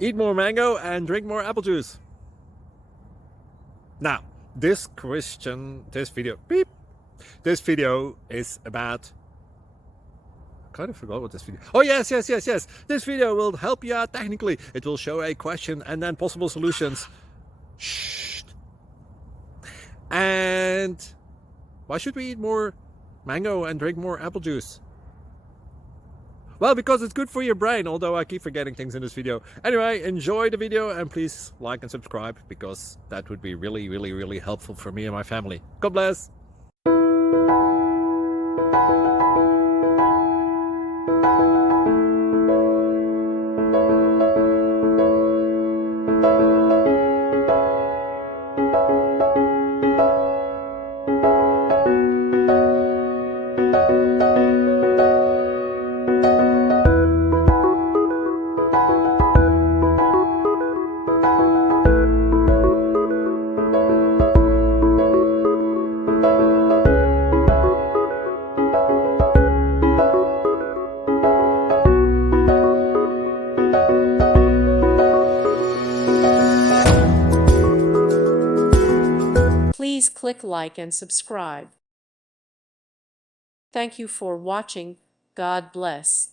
Eat more mango and drink more apple juice. Now, this video is about, I kind of forgot what this video. Oh, yes. This video will help you out technically. It will show a question and then possible solutions. Shh. And why should we eat more mango and drink more apple juice? Well, because it's good for your brain, although I keep forgetting things in this video. Anyway, enjoy the video and please like and subscribe, because that would be really helpful for me and my family. God bless! Please click like and subscribe. Thank you for watching. God bless.